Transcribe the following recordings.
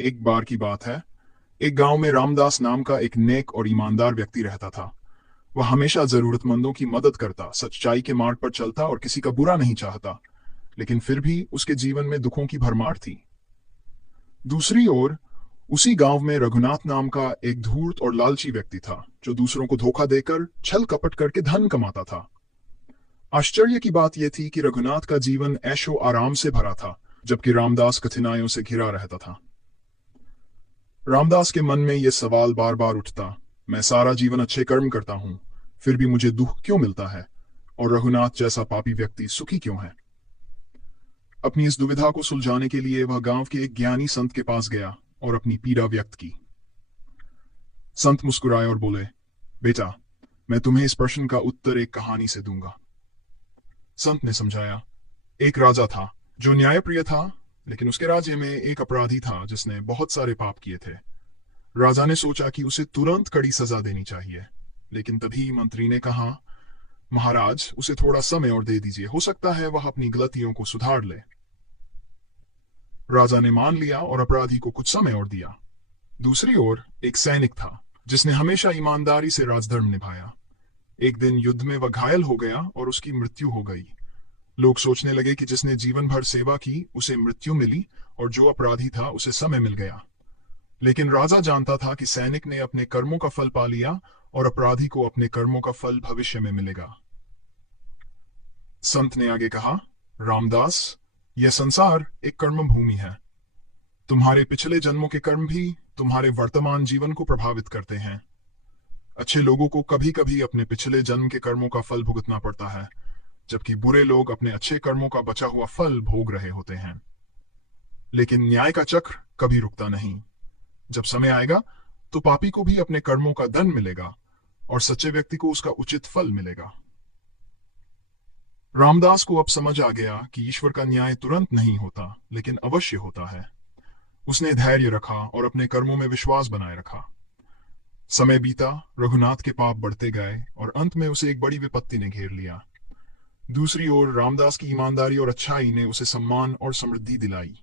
एक बार की बात है। एक गांव में रामदास नाम का एक नेक और ईमानदार व्यक्ति रहता था। वह हमेशा जरूरतमंदों की मदद करता, सच्चाई के मार्ग पर चलता और किसी का बुरा नहीं चाहता। लेकिन फिर भी उसके जीवन में दुखों की भरमार थी। दूसरी ओर उसी गांव में रघुनाथ नाम का एक धूर्त और लालची व्यक्ति था, जो दूसरों को धोखा देकर छल कपट करके धन कमाता था। आश्चर्य की बात यह थी कि रघुनाथ का जीवन ऐशो आराम से भरा था, जबकि रामदास कठिनाइयों से घिरा रहता था। रामदास के मन में यह सवाल बार बार उठता, मैं सारा जीवन अच्छे कर्म करता हूं, फिर भी मुझे दुख क्यों मिलता है? और रघुनाथ जैसा पापी व्यक्ति सुखी क्यों है? अपनी इस दुविधा को सुलझाने के लिए वह गांव के एक ज्ञानी संत के पास गया और अपनी पीड़ा व्यक्त की। संत मुस्कुराए और बोले, बेटा, मैं तुम्हें इस प्रश्न का उत्तर एक कहानी से दूंगा। संत ने समझाया, एक राजा था जो न्यायप्रिय था, लेकिन उसके राज्य में एक अपराधी था जिसने बहुत सारे पाप किए थे। राजा ने सोचा कि उसे तुरंत कड़ी सजा देनी चाहिए, लेकिन तभी मंत्री ने कहा, महाराज, उसे थोड़ा समय और दे दीजिए, हो सकता है वह अपनी गलतियों को सुधार ले। राजा ने मान लिया और अपराधी को कुछ समय और दिया। दूसरी ओर एक सैनिक था जिसने हमेशा ईमानदारी से राजधर्म निभाया। एक दिन युद्ध में वह घायल हो गया और उसकी मृत्यु हो गई। लोग सोचने लगे कि जिसने जीवन भर सेवा की उसे मृत्यु मिली, और जो अपराधी था उसे समय मिल गया। लेकिन राजा जानता था कि सैनिक ने अपने कर्मों का फल पा लिया और अपराधी को अपने कर्मों का फल भविष्य में मिलेगा। संत ने आगे कहा, रामदास, यह संसार एक कर्म भूमि है। तुम्हारे पिछले जन्मों के कर्म भी तुम्हारे वर्तमान जीवन को प्रभावित करते हैं। अच्छे लोगों को कभी कभी अपने पिछले जन्म के कर्मों का फल भुगतना पड़ता है, जबकि बुरे लोग अपने अच्छे कर्मों का बचा हुआ फल भोग रहे होते हैं। लेकिन न्याय का चक्र कभी रुकता नहीं। जब समय आएगा तो पापी को भी अपने कर्मों का दंड मिलेगा और सच्चे व्यक्ति को उसका उचित फल मिलेगा। रामदास को अब समझ आ गया कि ईश्वर का न्याय तुरंत नहीं होता, लेकिन अवश्य होता है। उसने धैर्य रखा और अपने कर्मों में विश्वास बनाए रखा। समय बीता, रघुनाथ के पाप बढ़ते गए और अंत में उसे एक बड़ी विपत्ति ने घेर लिया। दूसरी ओर रामदास की ईमानदारी और अच्छाई ने उसे सम्मान और समृद्धि दिलाई।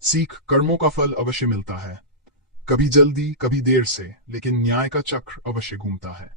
सीख, कर्मों का फल अवश्य मिलता है, कभी जल्दी कभी देर से, लेकिन न्याय का चक्र अवश्य घूमता है।